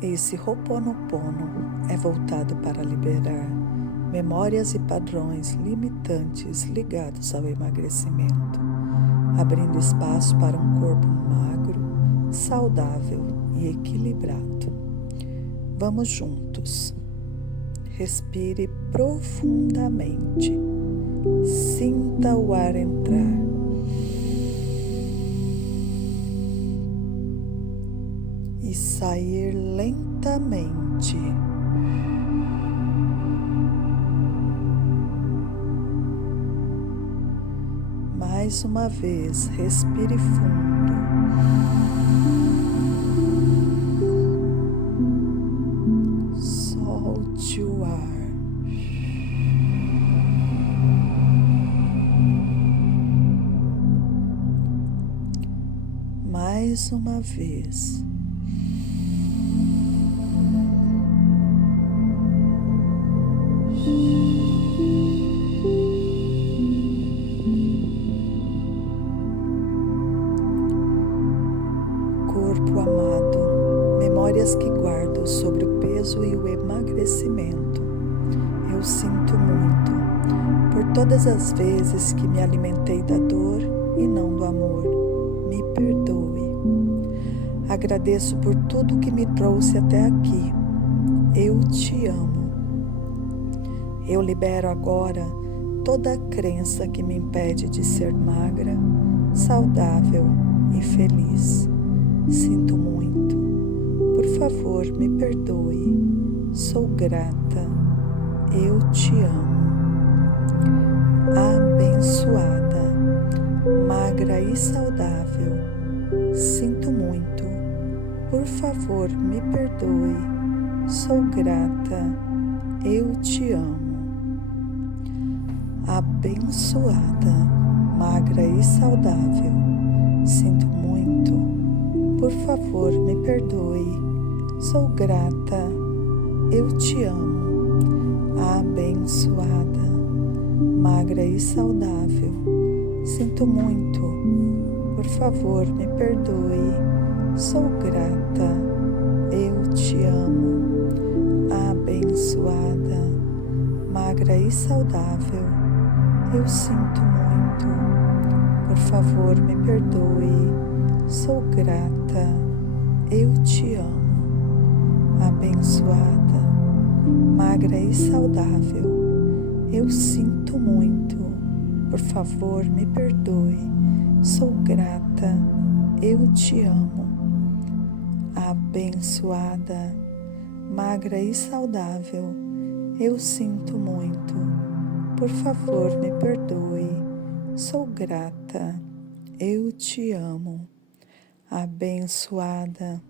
Esse Ho'oponopono é voltado para liberar memórias e padrões limitantes ligados ao emagrecimento, abrindo espaço para um corpo magro, saudável e equilibrado. Vamos juntos. Respire profundamente. Sinta o ar entrar. E sair lentamente. Mais uma vez, respire fundo. Solte o ar. Mais uma vez. Corpo amado, memórias que guardo sobre o peso e o emagrecimento. Eu sinto muito por todas as vezes que me alimentei da dor e não do amor. Me perdoe. Agradeço por tudo que me trouxe até aqui. Eu te amo. Eu libero agora toda a crença que me impede de ser magra, saudável e feliz. Sinto muito. Por favor, me perdoe. Sou grata. Eu te amo. Abençoada, magra e saudável. Sinto muito. Por favor, me perdoe. Sou grata. Eu te amo. Abençoada, magra e saudável. Sinto muito. Por favor, me perdoe. Sou grata. Eu te amo. Abençoada, magra e saudável. Sinto muito. Por favor, me perdoe. Sou grata. Eu te amo. Abençoada, magra e saudável. Eu sinto muito. Por favor, me perdoe. Sou grata. Eu te amo. Abençoada, magra e saudável. Eu sinto muito. Por favor, me perdoe. Sou grata. Eu te amo. Abençoada, magra e saudável. Eu sinto muito. Por favor, me perdoe. Sou grata. Eu te amo. Abençoada,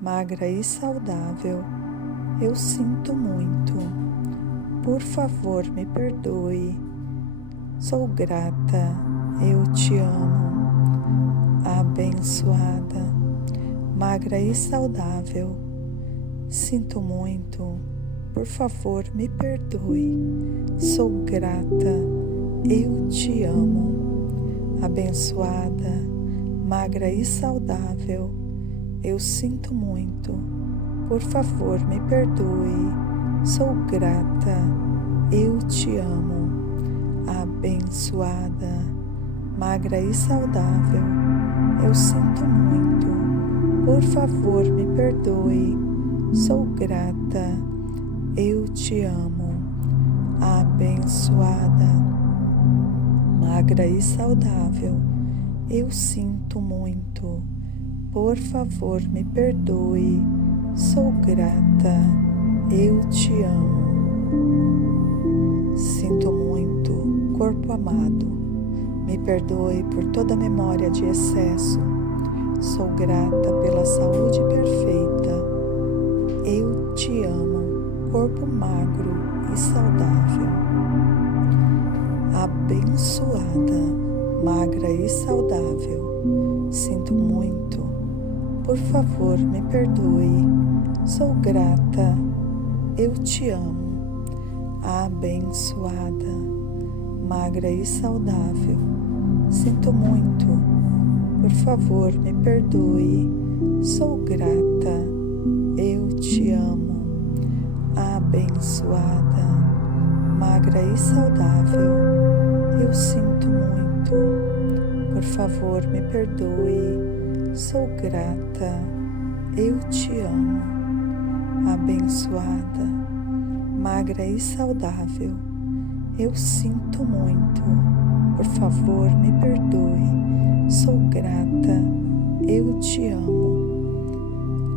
magra e saudável. Eu sinto muito. Por favor, me perdoe. Sou grata. Eu te amo. Abençoada, magra e saudável. Sinto muito. Por favor, me perdoe. Sou grata. Eu te amo. Abençoada, magra e saudável. Eu sinto muito. Por favor, me perdoe. Sou grata. Eu te amo. Abençoada, magra e saudável. Eu sinto muito. Por favor, me perdoe. Sou grata. Eu te amo. Abençoada, magra e saudável. Eu sinto muito. Por favor, me perdoe. Sou grata. Eu te amo. Sinto muito, corpo amado. Me perdoe por toda memória de excesso. Sou grata pela saúde perfeita. Eu te amo, corpo magro e saudável. Abençoada, magra e saudável. Sinto muito. Por favor, me perdoe. Sou grata. Eu te amo. Abençoada, magra e saudável. Sinto muito. Por favor, me perdoe. Sou grata. Eu abençoada, magra e saudável. Eu sinto muito. Por favor, me perdoe. Sou grata. Eu te amo. Abençoada, magra e saudável. Eu sinto muito. Por favor, me perdoe. Sou grata. Eu te amo.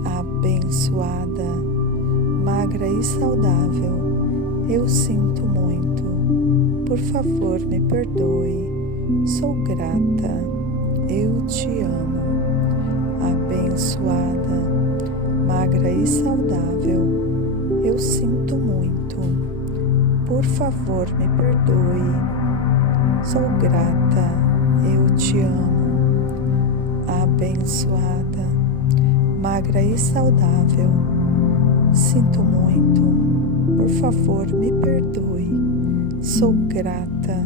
Abençoada, magra e saudável. Eu sinto muito. Por favor, me perdoe. Sou grata. Eu te amo. Abençoada, magra e saudável. Eu sinto muito. Por favor, me perdoe. Sou grata. Eu te amo. Abençoada, magra e saudável. Sinto muito. Por favor, me perdoe. Sou grata.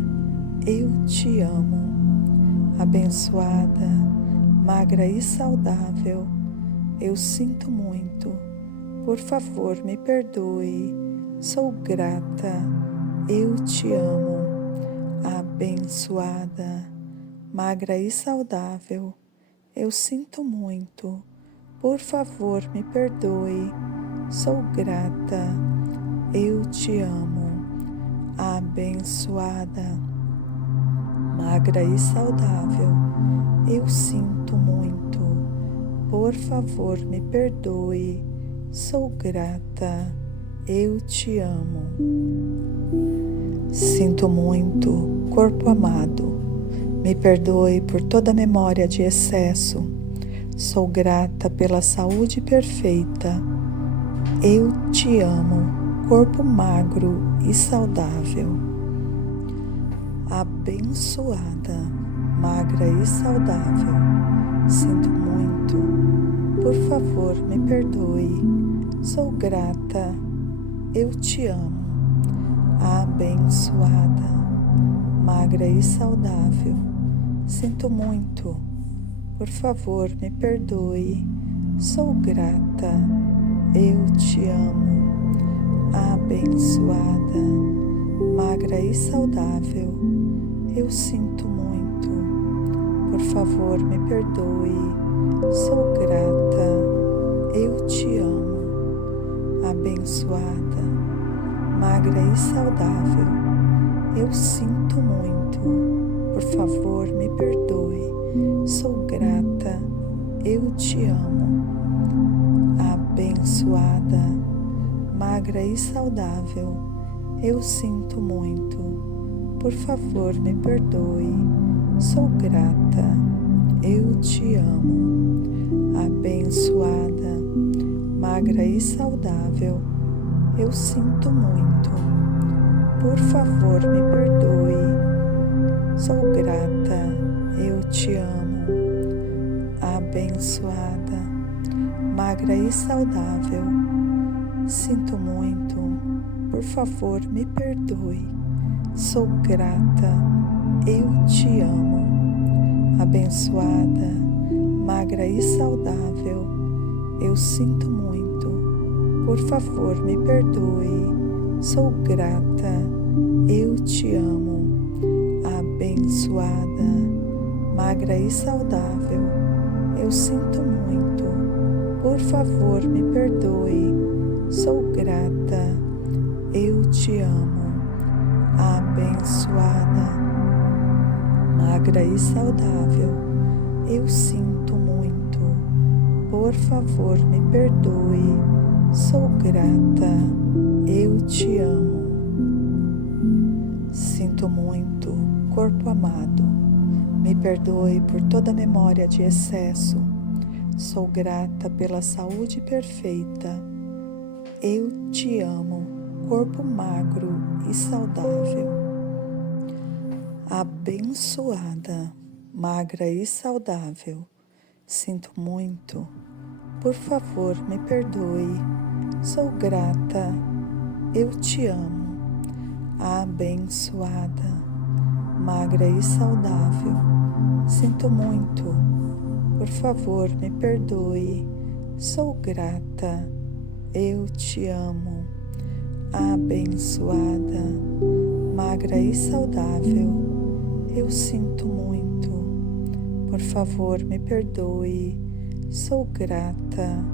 Eu te amo. Abençoada, magra e saudável. Eu sinto muito. Por favor, me perdoe. Sou grata. Eu te amo. Abençoada, magra e saudável. Eu sinto muito. Por favor, me perdoe. Sou grata. Eu te amo. Abençoada, magra e saudável. Eu sinto muito. Por favor, me perdoe. Sou grata. Eu te amo. Sinto muito, corpo amado. Me perdoe por toda memória de excesso. Sou grata pela saúde perfeita. Eu te amo, corpo magro e saudável. Abençoada, magra e saudável. Sinto muito. Por favor, me perdoe. Sou grata. Eu te amo. Abençoada, magra e saudável. Sinto muito. Por favor, me perdoe. Sou grata. Eu te amo. Abençoada, magra e saudável. Eu sinto muito. Por favor, me perdoe. Sou grata. Eu te amo. Abençoada, magra e saudável. Eu sinto muito. Por favor, me perdoe. Sou grata. Eu te amo. Abençoada, magra e saudável. Eu sinto muito. Por favor, me perdoe. Sou grata. Eu te amo. Abençoada, magra e saudável. Eu sinto muito. Por favor, me perdoe. Sou grata. Eu te amo. Abençoada, magra e saudável. Sinto muito. Por favor, me perdoe. Sou grata. Eu te amo. Abençoada, magra e saudável. Eu sinto muito. Por favor, me perdoe. Sou grata. Eu te amo. Abençoada, magra e saudável. Eu sinto muito. Por favor, me perdoe. Sou grata. Eu te amo. Abençoada, magra e saudável. Eu sinto muito. Por favor, me perdoe. Sou grata. Eu te amo. Sinto muito, corpo amado. Me perdoe por toda memória de excesso. Sou grata pela saúde perfeita. Eu te amo, corpo magro e saudável. Abençoada, magra e saudável. Sinto muito. Por favor, me perdoe. Sou grata. Eu te amo. Abençoada, magra e saudável. Sinto muito. Por favor, me perdoe. Sou grata. Eu te amo. abençoada, magra e saudável, eu sinto muito. Por favor, me perdoe. Sou grata.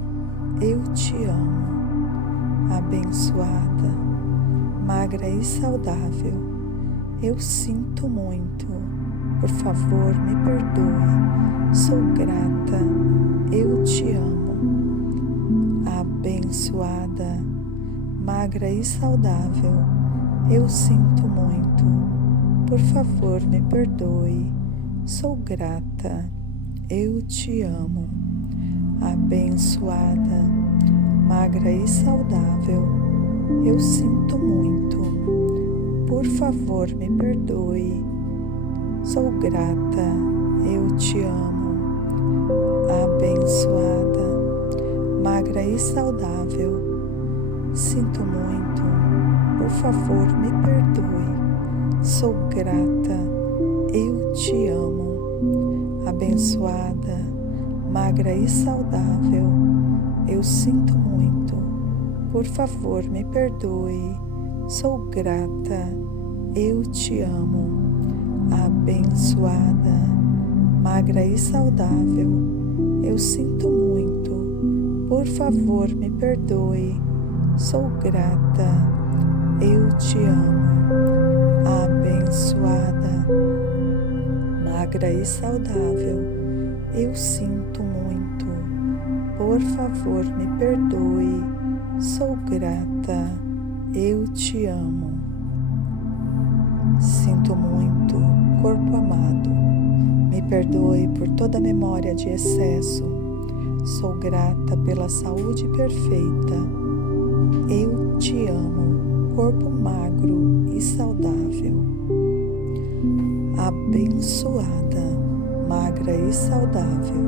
Eu te amo. Abençoada, magra e saudável, eu sinto muito. Por favor, me perdoe. Sou grata. Eu te amo. Abençoada, magra e saudável, eu sinto muito. Por favor, me perdoe. Sou grata. Eu te amo. Abençoada, magra e saudável, eu sinto muito. Por favor, me perdoe. Sou grata. Eu te amo. Abençoada, magra e saudável, sinto muito. Por favor, me perdoe. Sou grata. Eu te amo. Abençoada, magra e saudável, eu sinto muito. Por favor, me perdoe. Sou grata. Eu te amo. Abençoada, magra e saudável, eu sinto muito. Por favor, me perdoe. Sou grata. Eu te amo. Abençoada, magra e saudável, eu sinto muito. Por favor, me perdoe. Sou grata. Eu te amo. Sinto muito, corpo amado. Me perdoe por toda memória de excesso. Sou grata pela saúde perfeita. Eu te amo, corpo magro e saudável. Abençoada, magra e saudável,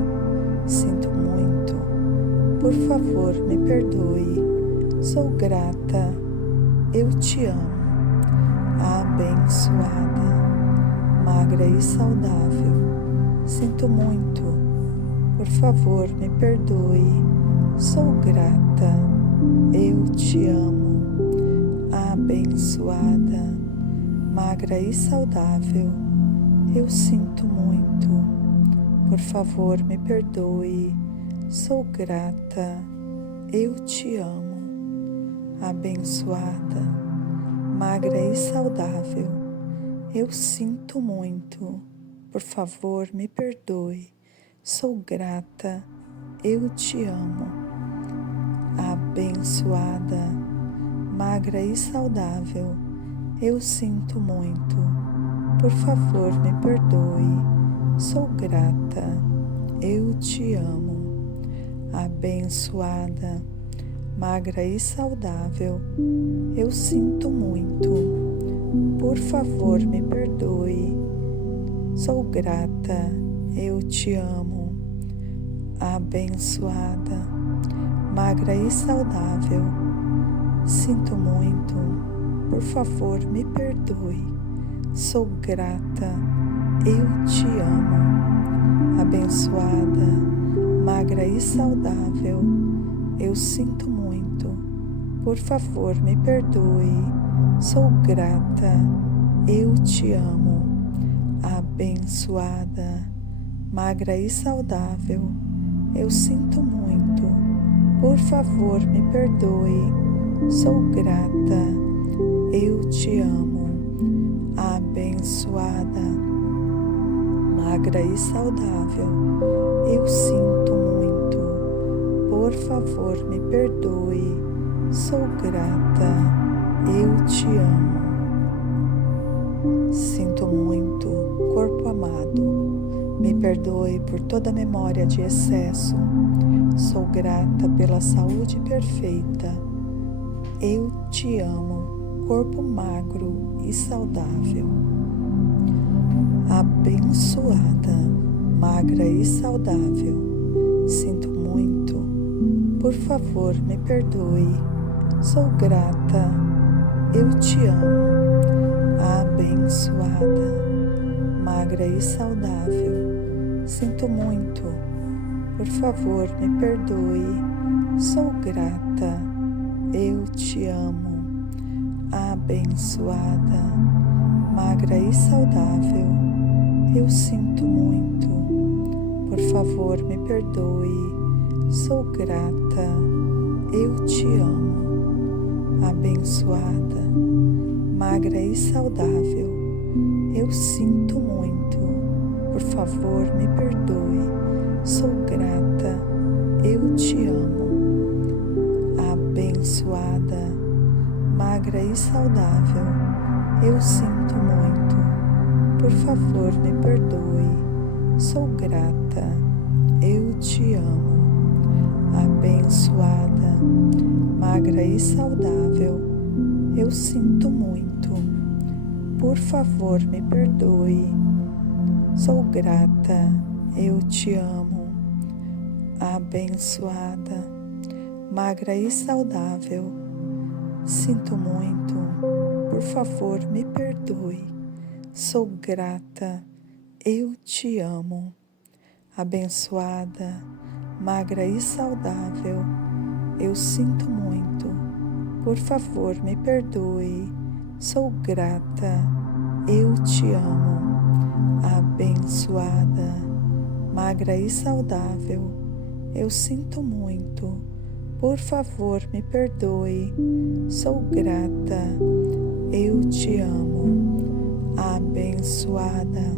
sinto muito. Por favor, me perdoe. Sou grata. Eu te amo. Abençoada, magra e saudável, sinto muito. Por favor, me perdoe. Sou grata. Eu te amo. Abençoada, magra e saudável, eu sinto muito. Por favor, me perdoe. Sou grata. Eu te amo. Abençoada, magra e saudável, eu sinto muito. Por favor, me perdoe. Sou grata. Eu te amo. Abençoada, magra e saudável, eu sinto muito. Por favor, me perdoe. Sou grata. Eu te amo. Abençoada, magra e saudável, eu sinto muito. Por favor, me perdoe. Sou grata. Eu te amo. Abençoada, magra e saudável, sinto muito. Por favor, me perdoe. Sou grata. Eu te amo. Abençoada, magra e saudável, eu sinto muito. Por favor, me perdoe. Sou grata. Eu te amo. Abençoada, magra e saudável, eu sinto muito. Por favor, me perdoe. Sou grata. Eu te amo. Abençoada, magra e saudável, eu sinto muito. Por favor, me perdoe. Sou grata. Eu te amo. Sinto muito, corpo amado. Me perdoe por toda memória de excesso. Sou grata pela saúde perfeita. Eu te amo, corpo magro e saudável. Abençoada, magra e saudável, sinto muito. Por favor, me perdoe. Sou grata. Eu te amo. Abençoada, magra e saudável, sinto muito. Por favor, me perdoe. Sou grata. Eu te amo. abençoada, magra e saudável. Eu sinto muito. Por favor, me perdoe. Sou grata. Eu te amo. Abençoada, magra e saudável. Eu sinto muito. Por favor, me perdoe. Sou grata. Eu te amo. Abençoada, magra e saudável. Eu sinto muito. Por favor, me perdoe. Sou grata. Eu te amo. Abençoada, magra e saudável. Eu sinto muito. Por favor, me perdoe. Sou grata. Eu te amo. Abençoada, magra e saudável. Sinto muito. Por favor, me perdoe. Sou grata. Eu te amo. Abençoada, magra e saudável. Eu sinto muito. Por favor, me perdoe. Sou grata. Eu te amo. Abençoada, magra e saudável. Eu sinto muito. Por favor, me perdoe. Sou grata. Eu te amo. Abençoada,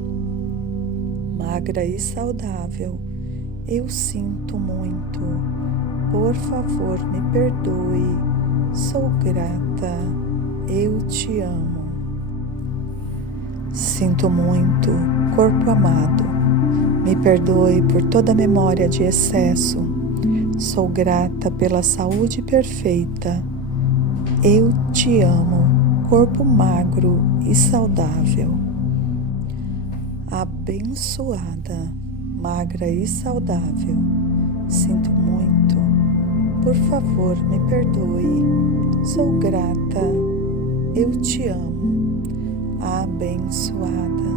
magra e saudável. Eu sinto muito. Por favor, me perdoe. Sou grata. Eu te amo. Sinto muito, corpo amado. Me perdoe por toda memória de excesso. Sou grata pela saúde perfeita. Eu te amo, corpo magro e saudável. Abençoada, magra e saudável. Sinto muito. Por favor, me perdoe. Sou grata. Eu te amo. Abençoada,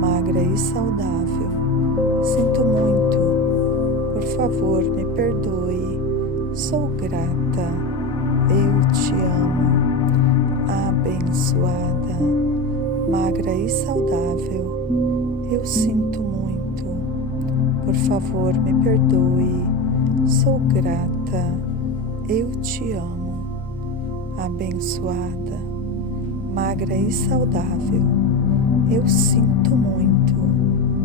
magra e saudável. Sinto muito. Por favor, me perdoe. Sou grata. Eu te amo. Abençoada, magra e saudável. Eu sinto muito. Por favor, me perdoe. Sou grata. Eu te amo. Abençoada, magra e saudável. Eu sinto muito.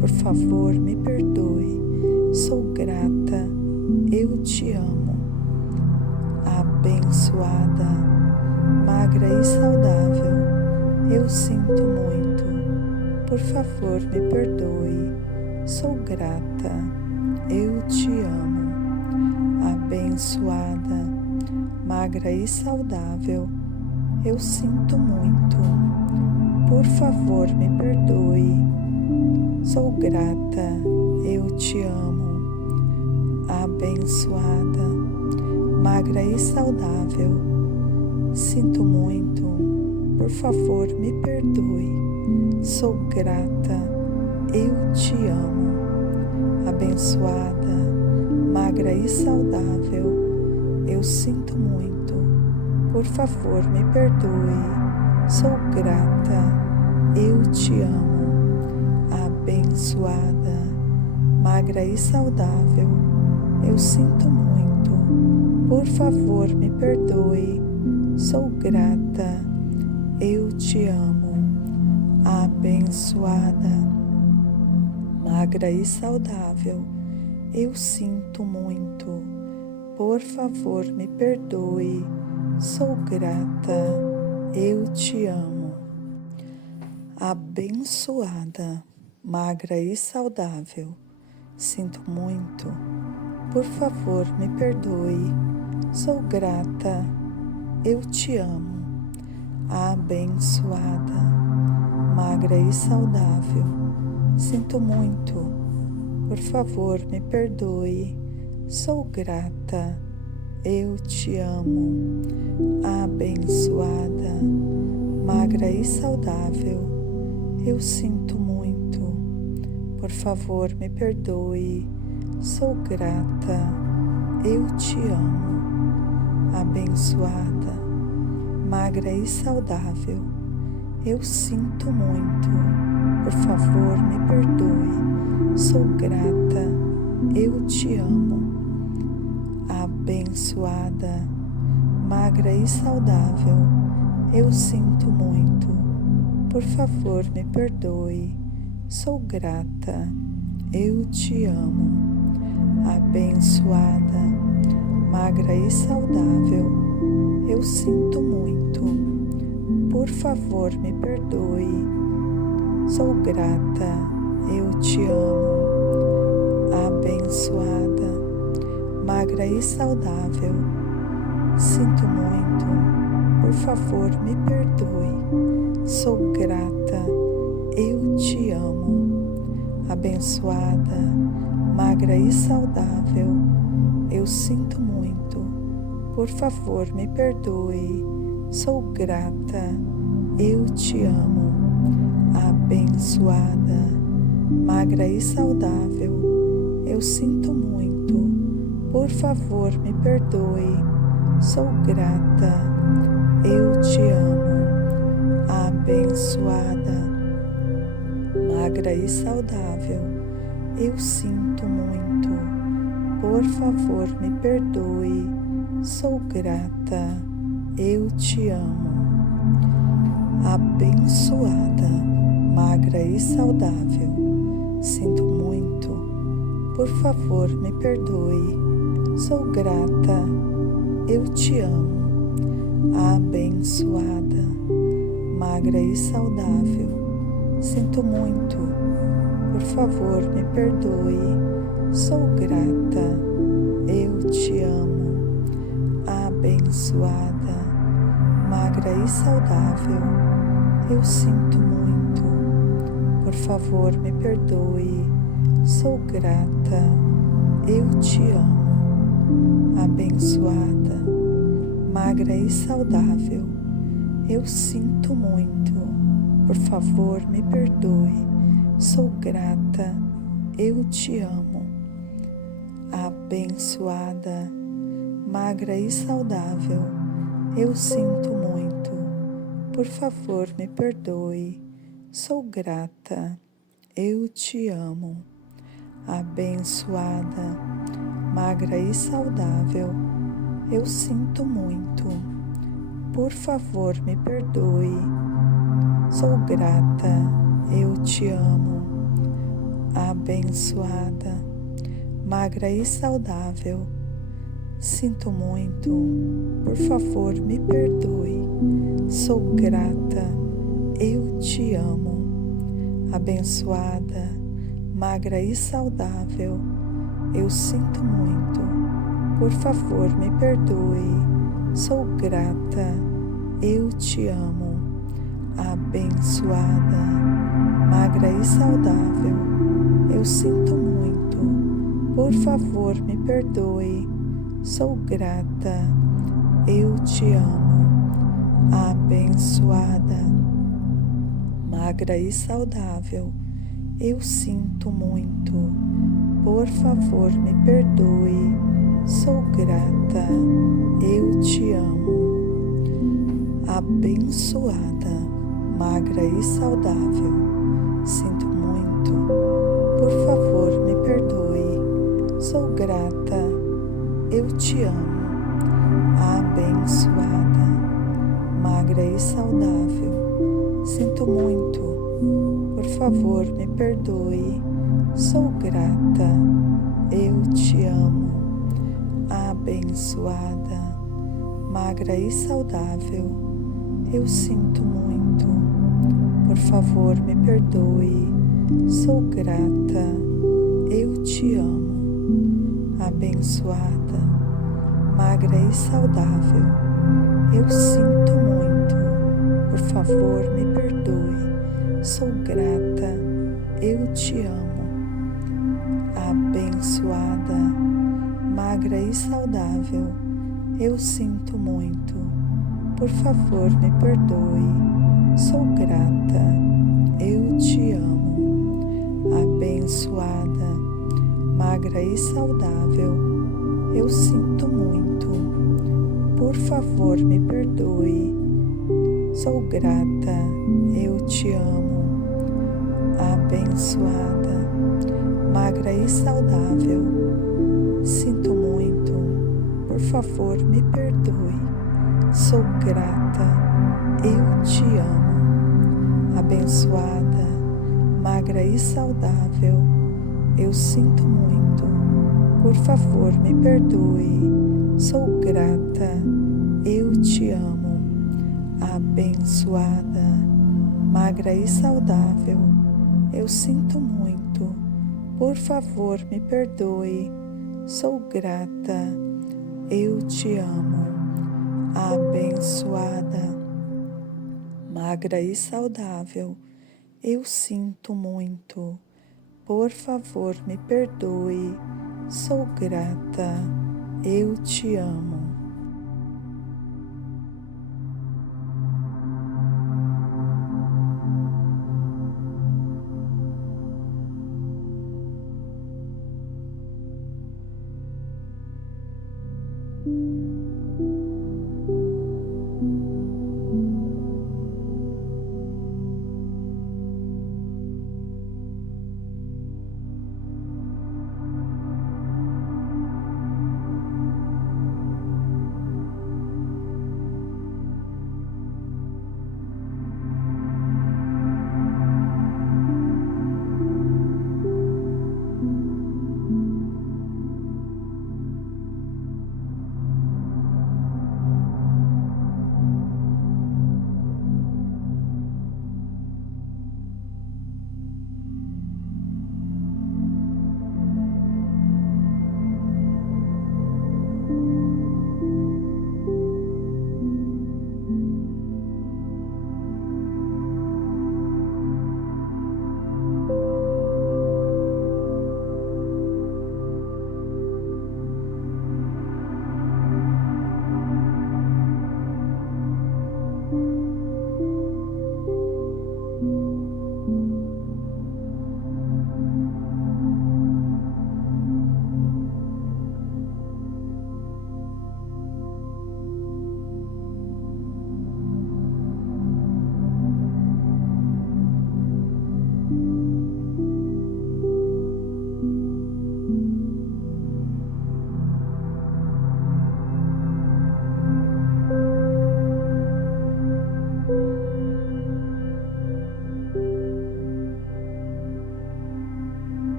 Por favor, me perdoe. Sou grata. Eu te amo. Abençoada, magra e saudável. Eu sinto muito. Por favor, me perdoe. Sou grata. Eu te amo. Abençoada, magra e saudável. Eu sinto muito. Por favor, me perdoe. Sou grata. Eu te amo. Abençoada, magra e saudável. Sinto muito. Por favor, me perdoe. Sou grata. Eu te amo. Abençoada, magra e saudável. Eu sinto muito. Por favor, me perdoe. Sou grata. Eu te amo. Abençoada, magra e saudável. Eu sinto muito. Por favor, me perdoe. Sou grata. Eu te amo. Abençoada, magra e saudável. Eu sinto muito. Por favor, me perdoe. Sou grata. Eu te amo. Abençoada, magra e saudável. Sinto muito. Por favor, me perdoe. Sou grata. Eu te amo. Abençoada, magra e saudável. Sinto muito. Por favor, me perdoe. Sou grata. Eu te amo. Abençoada, magra e saudável. Eu sinto muito. Por favor, me perdoe. Sou grata. Eu te amo. Abençoada, magra e saudável. Eu sinto muito. Por favor, me perdoe. Sou grata. Eu te amo. Abençoada, magra e saudável. Eu sinto muito. Por favor, me perdoe. Sou grata. Eu te amo. Abençoada, magra e saudável. Eu sinto muito. Por favor, me perdoe. Sou grata. Eu te amo. Abençoada, magra e saudável. Sinto muito. Por favor, me perdoe. Sou grata. Eu te amo. Abençoada, magra e saudável. Eu sinto muito. Por favor, me perdoe. Sou grata. Eu te amo. Abençoada, magra e saudável. Eu sinto muito. Por favor, me perdoe. Sou grata. Eu te amo. Abençoada, magra e saudável. Eu sinto muito. Por favor, me perdoe. Sou grata. Eu te amo. Abençoada, magra e saudável. Sinto muito. Por favor, me perdoe. Sou grata. Eu te amo. Abençoada, magra e saudável. Sinto muito. Por favor, me perdoe. Sou grata. Eu te amo. Abençoada, magra e saudável. Eu sinto muito. Por favor, me perdoe. Sou grata. Eu te amo. Abençoada, magra e saudável. Eu sinto muito. Por favor, me perdoe. Sou grata. Eu te amo. Abençoada, magra e saudável. Eu sinto muito. Por favor, me perdoe. Sou grata. Eu te amo. Abençoada, magra e saudável. Eu sinto muito. Por favor, me perdoe. Sou grata. Eu te amo. Abençoada, magra e saudável. Sinto muito. Por favor, me perdoe. Sou grata. Eu te amo. Abençoada, magra e saudável. Eu sinto muito. Por favor, me perdoe. Sou grata. Eu te amo. Abençoada, magra e saudável. Eu sinto muito. Por favor, me perdoe. Sou grata. Eu te amo. Abençoada, magra e saudável. Eu sinto muito. Por favor, me perdoe. Sou grata. Eu te amo. Abençoada, magra e saudável. Sinto muito. Por favor, me perdoe. Sou grata. Eu te amo. Abençoada, magra e saudável. Sinto muito. Por favor, me perdoe. Sou grata. Eu te amo. Abençoada, magra e saudável. Eu sinto muito. Por favor, me perdoe. Sou grata. Eu te amo. Abençoada, magra e saudável. Eu sinto muito. Por favor, me perdoe. Sou grata. Eu te amo. Abençoada, magra e saudável. Eu sinto muito. Por favor, me perdoe. Sou grata. Eu te amo. Abençoada, magra e saudável. Eu sinto muito. Por favor, me perdoe. Sou grata, eu te amo. Abençoada, magra e saudável. Sinto muito, por favor, me perdoe. Sou grata, eu te amo. Abençoada, magra e saudável. Eu sinto muito, por favor, me perdoe. Sou grata, eu te amo. Abençoada, magra e saudável. Eu sinto muito, por favor, me perdoe. Sou grata, eu te amo. Abençoada, magra e saudável. Eu sinto muito, por favor, me perdoe. Sou grata, eu te amo.